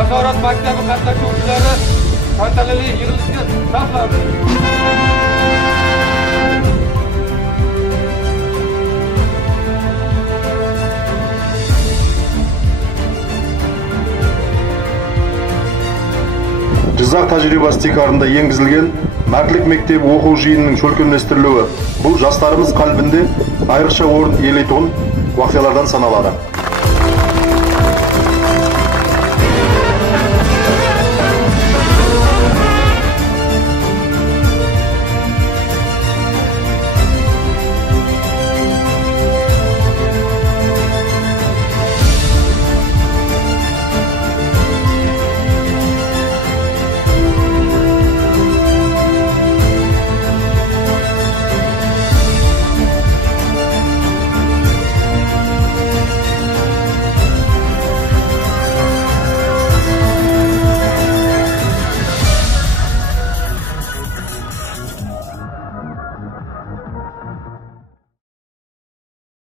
Jasorat maktabi qatnashuvchilari tantanali yig'ilishga sarfladi. Jizzax tajribasi tekrarında енгізілген Мәрлік мектебі оқу жиынының шөлкемдестірілуі бұл жастарымыз қалбінде айрықша орын иеленетін уақиғалардан саналады.